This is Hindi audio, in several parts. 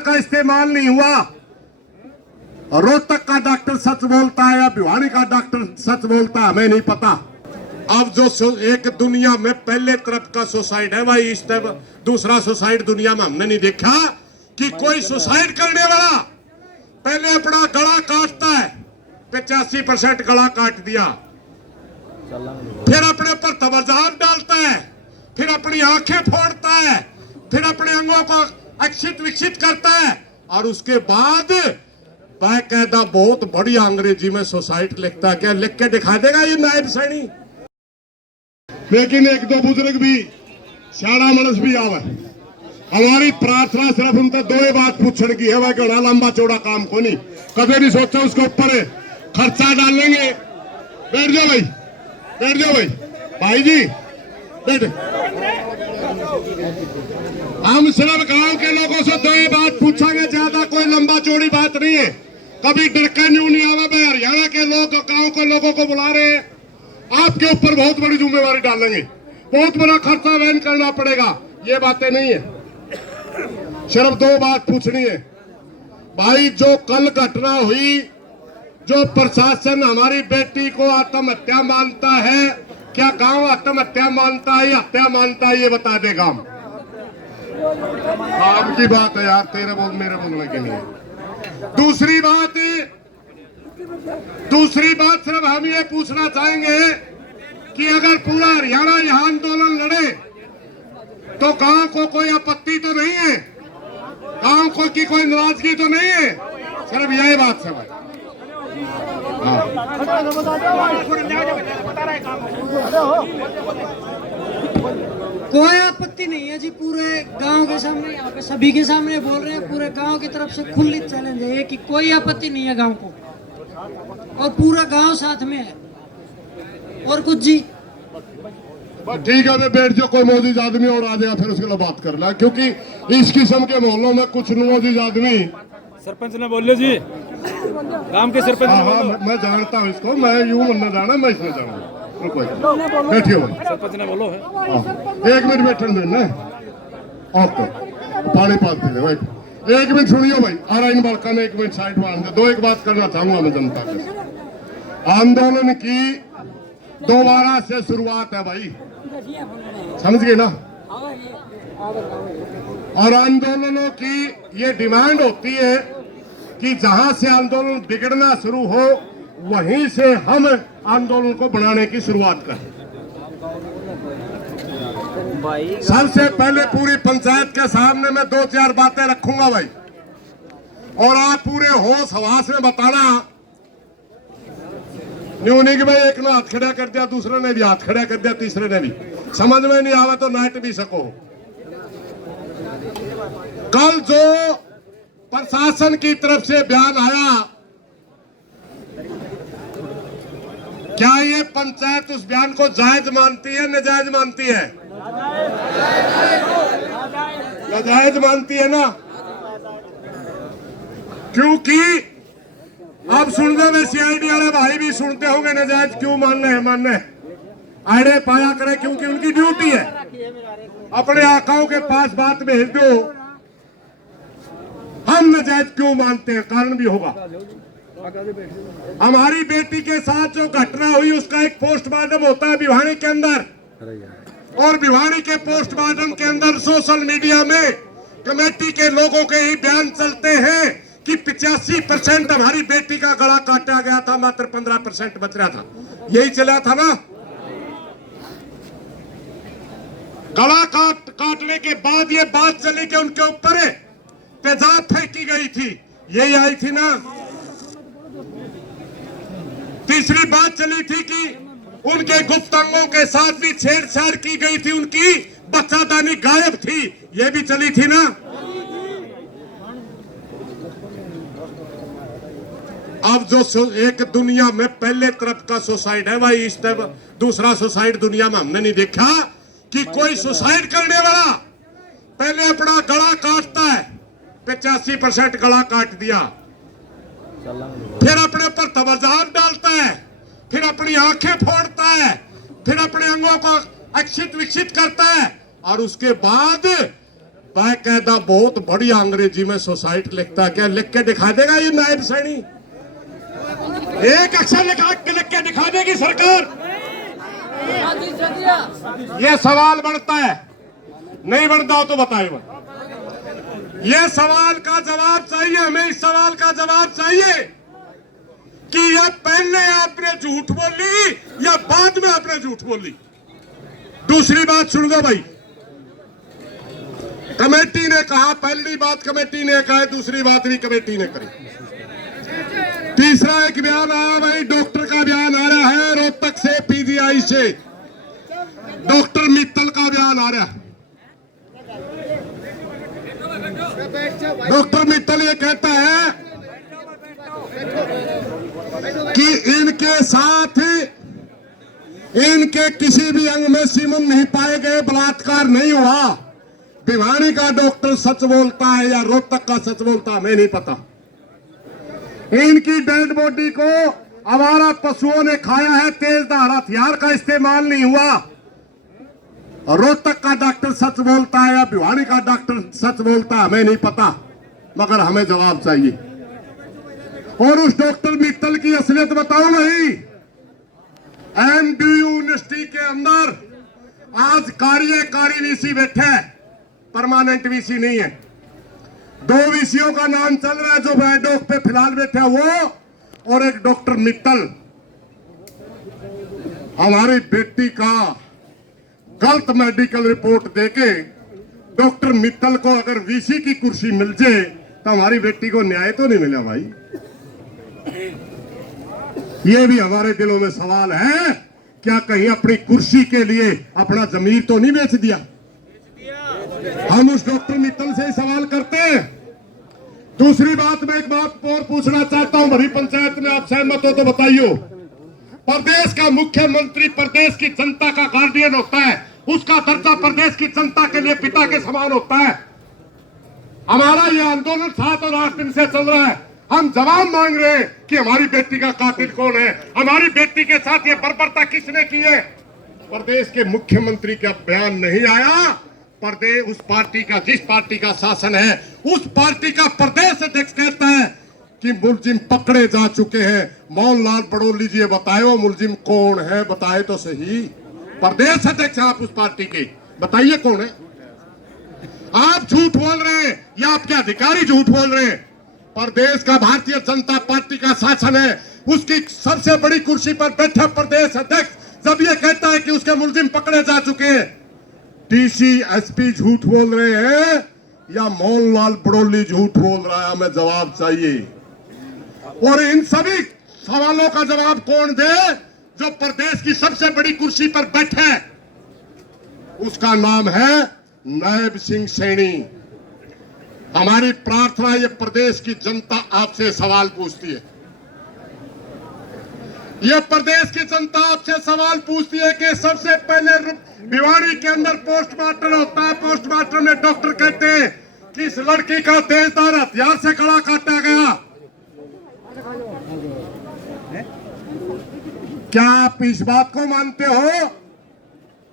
का इस्तेमाल नहीं हुआ। रोहतक का डॉक्टर सच बोलता है या भिवानी का डॉक्टर सच बोलता है, हमें नहीं पता। अब जो एक दुनिया में पहले तरफ का सुसाइड है भाई, इस तरफ दूसरा सुसाइड दुनिया में हमने नहीं देखा कि कोई सुसाइड करने वाला पहले अपना गला काटता है, 85% गला काट दिया, फिर अपने पर तवज्जो डालता है, फिर अपनी आंखें फोड़ता है, फिर अपने अंगों को अक्षित विक्षित करता है, और उसके बाद बाकायदा बहुत बढ़िया अंग्रेजी में सुसाइड लिखता है। क्या लिख के दिखा देगा ये नायब सैनी? लेकिन एक दो बुजुर्ग भी, सियाड़ा मनस भी आवे। हमारी प्रार्थना सिर्फ उनसे दो ही बात पूछने की है, वह घना लंबा चौड़ा काम को नहीं, कभी नहीं सोचा उसके ऊपर खर्चा डालेंगे। बैठ जाओ भाई, बैठ जाओ भाई, भाई जी बैठ। हम सिर्फ गांव के लोगों से दो ही बात पूछेंगे, ज्यादा कोई लंबा चौड़ी बात नहीं है। कभी डरका न्यू नहीं आवा भाई, हरियाणा के लोग गांव के लोगों को बुला रहे हैं, आपके ऊपर बहुत बड़ी जिम्मेवारी डालेंगे, बहुत बड़ा खर्चा वहन करना पड़ेगा, ये बातें नहीं है। सिर्फ दो बात पूछनी है भाई। जो कल घटना हुई, जो प्रशासन हमारी बेटी को आत्महत्या मानता है, क्या गांव आत्महत्या मानता है या हत्या मानता है, ये बता दे गांव। काम की बात है यार, तेरे बोल मेरे बोलने के लिए। दूसरी बात सिर्फ हम ये पूछना चाहेंगे कि अगर पूरा हरियाणा यह आंदोलन लड़े तो गांव को कोई आपत्ति तो नहीं है, गांव को की कोई नाराजगी तो नहीं है, सिर्फ यही बात है भाई। कोई आपत्ति नहीं है जी, पूरे गांव के सामने, यहाँ पे सभी के सामने बोल रहे हैं, पूरे गांव की तरफ से खुली चैलेंज है कि कोई आपत्ति नहीं है गांव को, और पूरा गांव साथ में है। और कुछ जी ठीक है, मैं बैठ जाओ, कोई मौजूद आदमी और आ जाएगा, फिर उसके लिए बात कर ला, क्योंकि इस किस्म के मोहल्लों में कुछ मौजूद आदमी। सरपंच ने बोले जी, गांव के सरपंच। हाँ, मैं जानता हूँ इसको, मैं यूं मन जाना, मैं इसमें जाऊंगा। बैठिए भाई, सरपंच ने बोलो है। एक मिनट बैठन देना, ओके, पानी पास दे भाई, एक मिनट सुनियो भाई। आराइन बालका ने एक मिनट साइड में आने दो, एक बात करना चाहूंगा मैं जनता के। आंदोलन की दोबारा से शुरुआत है भाई, समझ गए ना? और आंदोलनों की ये डिमांड होती है कि जहां से आंदोलन बिगड़ना शुरू हो, वहीं से हम आंदोलन को बढ़ाने की शुरुआत करें। सबसे पहले पूरी पंचायत के सामने मैं दो चार बातें रखूंगा भाई, और आप पूरे होश हवास में बताना। न्यू नहीं कि भाई एक ने हाथ खड़ा कर दिया, दूसरे ने भी हाथ खड़ा कर दिया, तीसरे ने भी, समझ में नहीं आवा तो नाट भी सको। कल जो प्रशासन की तरफ से बयान आया, क्या ये पंचायत उस बयान को जायज मानती है, नाजायज मानती है? नाजायज मानती है ना, क्योंकि अब सुनने में सीआईडी वाले भाई भी सुनते होंगे, नाजायज क्यों मानने हैं, मानने आईडे पाया करे, क्योंकि उनकी ड्यूटी है। अपने आकाओं के पास बात भेज दो, हम नाजायज क्यों मानते हैं, कारण भी होगा। हमारी बेटी के साथ जो घटना हुई, उसका एक पोस्टमार्टम होता है भिवानी के अंदर, और भिवानी के पोस्टमार्टम के अंदर सोशल मीडिया में कमेटी के लोगों के ही बयान चलते हैं कि 85% हमारी बेटी का गला काटा गया था, मात्र 15% बच रहा था। यही चला था ना? गला काटने के बाद ये बात चली कि उनके ऊपर तेजाब फेंकी गई थी, यही आई थी ना? तीसरी बात चली थी कि उनके गुप्त अंगों के साथ भी छेड़छाड़ की गई थी, उनकी बच्चादानी गायब थी, ये भी चली थी ना? अब जो एक दुनिया में पहले तरफ का सुसाइड है भाई, इस तरफ दूसरा सुसाइड दुनिया में हमने नहीं देखा कि कोई सुसाइड करने वाला पहले अपना गला काटता है, 85% गला काट दिया, फिर अपने पर तवज्जो डालता है, फिर अपनी आंखें फोड़ता है, फिर अपने अंगों को अक्षित विक्षित करता है, और उसके बाद बाकायदा बहुत बढ़िया अंग्रेजी में सोसाइटी लिखता है। क्या लिख के दिखा देगा ये नायब सैनी? एक अक्षर लिख के दिखा देगी सरकार? ये सवाल बढ़ता है, नहीं बढ़ता हो तो बताइए। ये सवाल का जवाब चाहिए हमें, इस सवाल का जवाब चाहिए कि ये पहले आपने झूठ बोली या बाद में आपने झूठ बोली। दूसरी बात सुन लो भाई, कमेटी ने कहा, पहली बात कमेटी ने कहा, दूसरी बात भी कमेटी ने करी। तीसरा एक बयान आया भाई, डॉक्टर का बयान आ रहा है रोहतक से, पीजीआई से डॉक्टर मित्तल का बयान आ रहा है। डॉक्टर मित्तल ये कहता है कि इनके साथ इनके किसी भी अंग में सीमन नहीं पाए गए, बलात्कार नहीं हुआ। भिवानी का डॉक्टर सच बोलता है या रोहतक का सच बोलता है हमें नहीं पता। इनकी डेड बॉडी को आवारा पशुओं ने खाया है, तेजधार हथियार का इस्तेमाल नहीं हुआ। रोहतक का डॉक्टर सच बोलता है या भिवानी का डॉक्टर सच बोलता है हमें नहीं पता, मगर हमें जवाब चाहिए। और उस डॉक्टर मित्तल की असलियत बताऊं नहीं। एमडीयू यूनिवर्सिटी के अंदर आज कार्यकारी वीसी बैठे हैं, परमानेंट वीसी नहीं है। 2 वीसीओं का नाम चल रहा है जो बैडोक पे फिलहाल बैठे वो, और एक डॉक्टर मित्तल। हमारी बेटी का गलत मेडिकल रिपोर्ट देके डॉक्टर मित्तल को अगर वीसी की कुर्सी मिल जाए तो हमारी बेटी को न्याय तो नहीं मिला भाई। ये भी हमारे दिलों में सवाल है, क्या कहीं अपनी कुर्सी के लिए अपना जमीर तो नहीं बेच दिया? हम उस डॉक्टर मित्तल से ही सवाल करते हैं। दूसरी बात, मैं एक बात और पूछना चाहता हूं, भरी पंचायत में आप सहमत हो तो बताइए। प्रदेश का मुख्यमंत्री प्रदेश की जनता का गार्डियन होता है, उसका दर्जा प्रदेश की जनता के लिए पिता के समान होता है। हमारा यह आंदोलन 7 और 8 दिन से चल रहा है। हम जवाब मांग रहे हैं कि हमारी बेटी का कातिल कौन है, हमारी बेटी के साथ ये बर्बरता किसने की है। प्रदेश के मुख्यमंत्री का बयान नहीं आया। प्रदेश उस पार्टी का, जिस पार्टी का शासन है, उस पार्टी का प्रदेश अध्यक्ष कहता है कि मुलजिम पकड़े जा चुके हैं। मोहनलाल बड़ोली जी बताए वो मुलजिम कौन है, बताए तो सही। प्रदेश अध्यक्ष आप उस पार्टी के, बताइए कौन है। आप झूठ बोल रहे हैं या आपके अधिकारी झूठ बोल रहे हैं। प्रदेश का भारतीय जनता पार्टी का शासन है, उसकी सबसे बड़ी कुर्सी पर बैठा प्रदेश अध्यक्ष जब ये कहता है कि उसके मुलजिम पकड़े जा चुके हैं, डीसी एसपी झूठ बोल रहे हैं या मोहनलाल बड़ोली झूठ बोल रहा है? हमें जवाब चाहिए। और इन सभी सवालों का जवाब कौन दे? जो प्रदेश की सबसे बड़ी कुर्सी पर बैठा है, उसका नाम है नायब सिंह सैनी। हमारी प्रार्थना, ये प्रदेश की जनता आपसे सवाल पूछती है, ये प्रदेश की जनता आपसे सवाल पूछती है कि सबसे पहले भिवानी के अंदर पोस्टमार्टम होता है, पोस्टमार्टम में डॉक्टर कहते हैं कि इस लड़की का तेजधार हथियार से गला काटा गया। क्या आप इस बात को मानते हो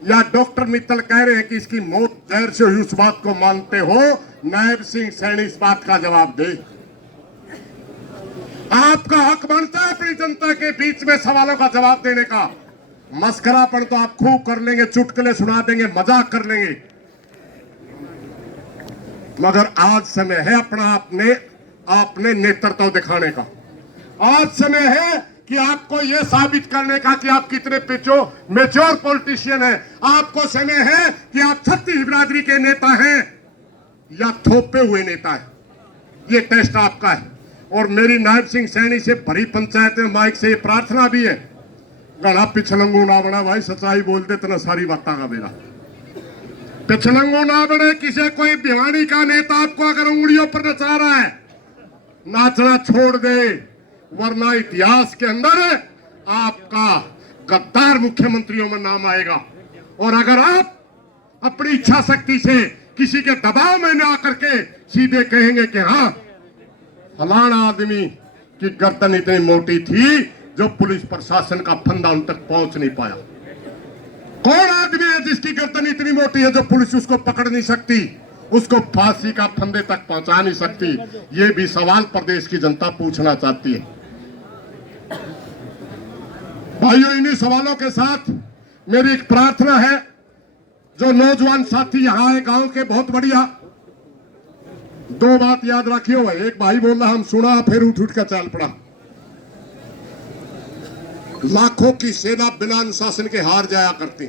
या डॉक्टर मित्तल कह रहे हैं कि इसकी मौत जहर से हुई, उस बात को मानते हो? नायब सिंह सैनी इस बात का जवाब दे। आपका हक बनता है अपनी जनता के बीच में सवालों का जवाब देने का। मस्करापन तो आप खूब कर लेंगे, चुटकुले सुना देंगे, मजाक कर लेंगे, मगर आज समय है अपना आपने नेतृत्व दिखाने का। आज समय है कि आपको यह साबित करने का कि आप कितने मेच्योर पॉलिटिशियन हैं। आपको समय है कि आप छत्तीस बिरादरी के नेता हैं या थोपे हुए नेता हैं। ये टेस्ट आपका है। और मेरी नायब सिंह सैनी से भरी पंचायत में माइक से ये प्रार्थना भी है, गला पिछलंगू ना बना भाई, सच्चाई बोल दे तना सारी बातें का मेरा पिछलंगू ना बने। किसी कोई भिवानी का नेता आपको अगर उंगलियों पर नचा रहा है, नाचना छोड़ दे, वरना इतिहास के अंदर आपका गद्दार मुख्यमंत्रियों में नाम आएगा। और अगर आप अपनी इच्छा शक्ति से किसी के दबाव में ना करके सीधे कहेंगे कि हाँ फलाना आदमी की गर्दन इतनी मोटी थी जो पुलिस प्रशासन का फंदा उन तक पहुंच नहीं पाया। कौन आदमी है जिसकी गर्दन इतनी मोटी है जो पुलिस उसको पकड़ नहीं सकती? उसको फांसी का फंदे तक पहुंचा नहीं सकती? ये भी सवाल प्रदेश की जनता पूछना चाहती है। भाइयों, इन्हीं सवालों के साथ मेरी एक प्रार्थना है, जो नौजवान साथी यहाँ आए गांव के, बहुत बढ़िया, दो बात याद रखियो भाई। एक भाई बोल रहा हम सुना, फिर उठ उठ कर चल पड़ा। लाखों की सेना बिना अनुशासन के हार जाया करती,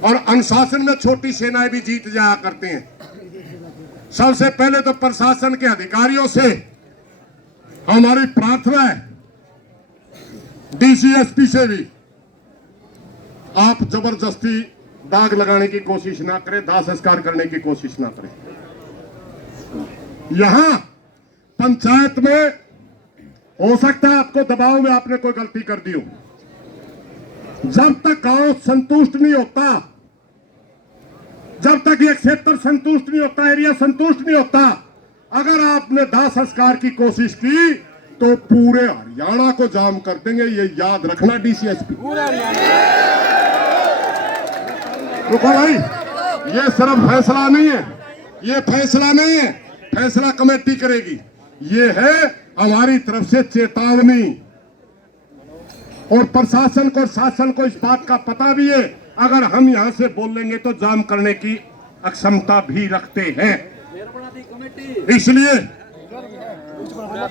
और अनुशासन में छोटी सेनाएं भी जीत जाया करते हैं। सबसे पहले तो प्रशासन के अधिकारियों से हमारी प्रार्थना है, डीसीएसपी से भी, आप जबरदस्ती दाग लगाने की कोशिश ना करें, दाह संस्कार करने की कोशिश ना करें। यहां पंचायत में हो सकता है आपको दबाव में आपने कोई गलती कर दी हो। जब तक गांव संतुष्ट नहीं होता, जब तक ये क्षेत्र संतुष्ट नहीं होता, एरिया संतुष्ट नहीं होता, अगर आपने दाह संस्कार की कोशिश की तो पूरे हरियाणा को जाम कर देंगे। ये याद रखना डीसीएसपी। रुको भाई, ये सिर्फ फैसला नहीं है, ये फैसला नहीं है, फैसला कमेटी करेगी। ये है हमारी तरफ से चेतावनी, और प्रशासन को, शासन को इस बात का पता भी है, अगर हम यहां से बोल लेंगे तो जाम करने की अक्षमता भी रखते हैं। इसलिए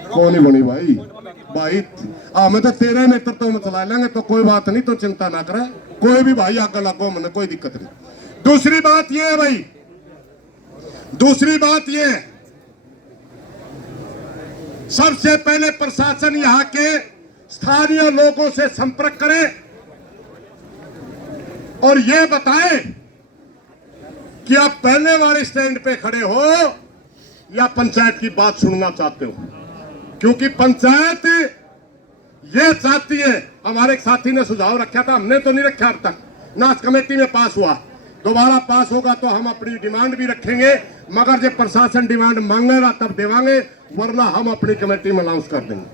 कौन ही बनी भाई, भाई हमें तो तेरे नेतृत्व में चला लेंगे, तो कोई बात नहीं, तो चिंता ना करे, कोई भी भाई आगे लगो, मैंने कोई दिक्कत नहीं। दूसरी बात यह है भाई, दूसरी बात यह है, सबसे पहले प्रशासन यहां के स्थानीय लोगों से संपर्क करे और यह बताए कि आप पहले वाले स्टैंड पे खड़े हो या पंचायत की बात सुनना चाहते हो। क्योंकि पंचायत यह चाहती है, हमारे एक साथी ने सुझाव रखा था, हमने तो नहीं रखा अब तक, ना कमेटी में पास हुआ, दोबारा पास होगा तो हम अपनी डिमांड भी रखेंगे, मगर जब प्रशासन डिमांड मांगेगा तब देवांगे, वरना हम अपनी कमेटी में अनाउंस कर देंगे।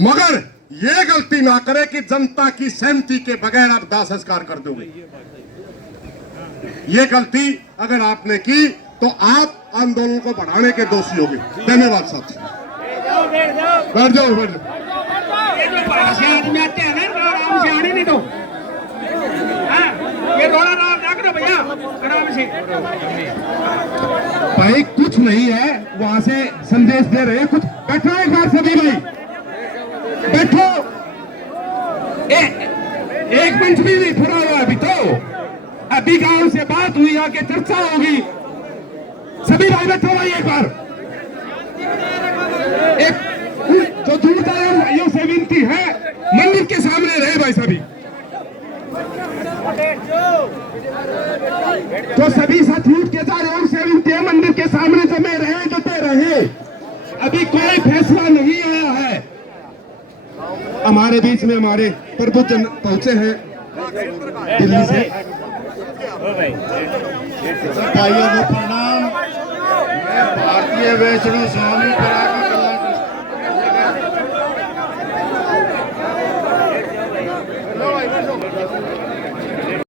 मगर ये गलती ना करे कि जनता की सहमति के बगैर आप दाह संस्कार कर दोगे। ये गलती अगर आपने की तो आप आंदोलन को बढ़ाने के दोषी होंगे। धन्यवाद साथी। बैठ जाओ, बैठ जाओ। आदमी आते हैं ना, आराम से आने नहीं दो। ये रोड़ा ना करो भैया, आराम से। भाई कुछ नहीं है, वहां से संदेश दे रहे हैं कुछ। बैठो एक बार सभी भाई, बैठो। एक मंच भी नहीं फुरा हुआ अभी तो, अभी गांव से बात हुई, आगे चर्चा होगी। सभी भाई बैठो भाई एक बार। एक जो दूरदार भाइयों से विनती है, मंदिर के सामने रहे भाई सभी, तो सभी साथी उठ के जा रहे हैं, उनसे विनती है मंदिर के सामने जमे रहे, जुटे रहे। अभी कोई फैसला नहीं आया है। हमारे बीच में हमारे प्रभु जन पहुंचे हैं दिल्ली से। भाइयों को प्रणाम। मैं भारतीय वैष्णव स्वामी